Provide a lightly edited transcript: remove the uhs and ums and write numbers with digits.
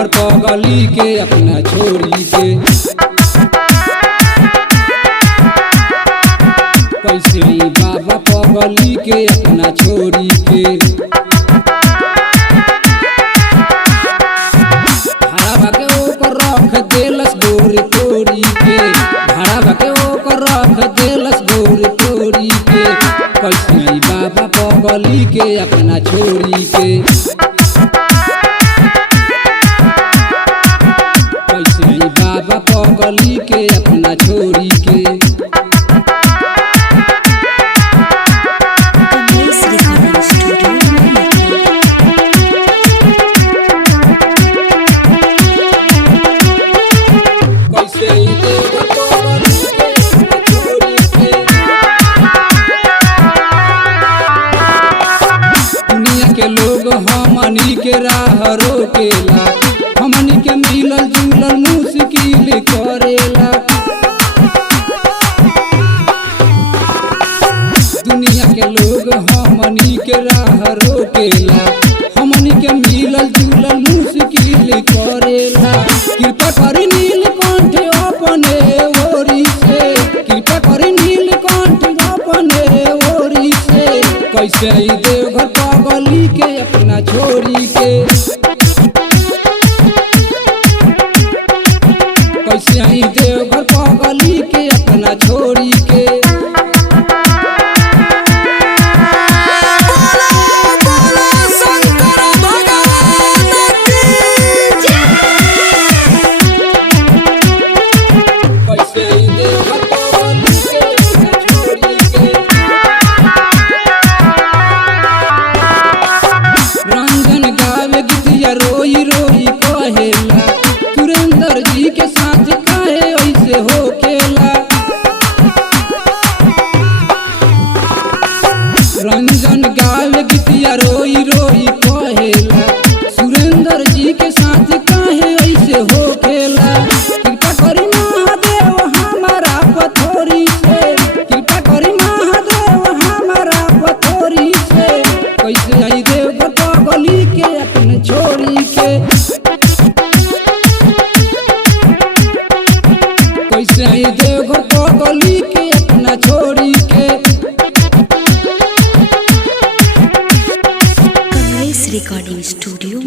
देवघर पगली के अपना छोरी के। कैसे आई बाबा पगली के अपना छोरी के। भाड़ा भाके ओकर रख देलस गोर तोरी के। भाड़ा भाके ओकर रख देलस गोर तोरी के। कैसे आई बाबा पगली के अपना छोरी के। कैसे आई बाबा पगली के अपना छोरी के। के लोग हमनी के राह रोकेला, हमनी के मिलल जुलल मुश्किल करेला। दुनिया के लोग हमनी के राह रोकेला, हमनी के मिलल जुलल मुश्किल करेला। कृपा करी नीलकंठ अपने ओरी से। कृपा करी नीलकंठ अपने ओरी से। कैसे आई देवघर पगली के अपना छोरी के। कैसे आई देवघर पगली के अपना छोरी के। रोई रोई कहेला सुरेंद्र जी के साथ काहे ऐसे होखेला। रंजन गावे गीतिया रोई रोई कहेला सुरेंद्र जी के साथ काहे ऐसे होखेला। कृपा करी महादेव हमारा पथोरी से। कृपा करी महादेव हमारा पथोरी से। कैसे आई देवघर पगली के अपने छोरी के। कैसे आई देवघर पगली के अपना छोरी के। Recording studio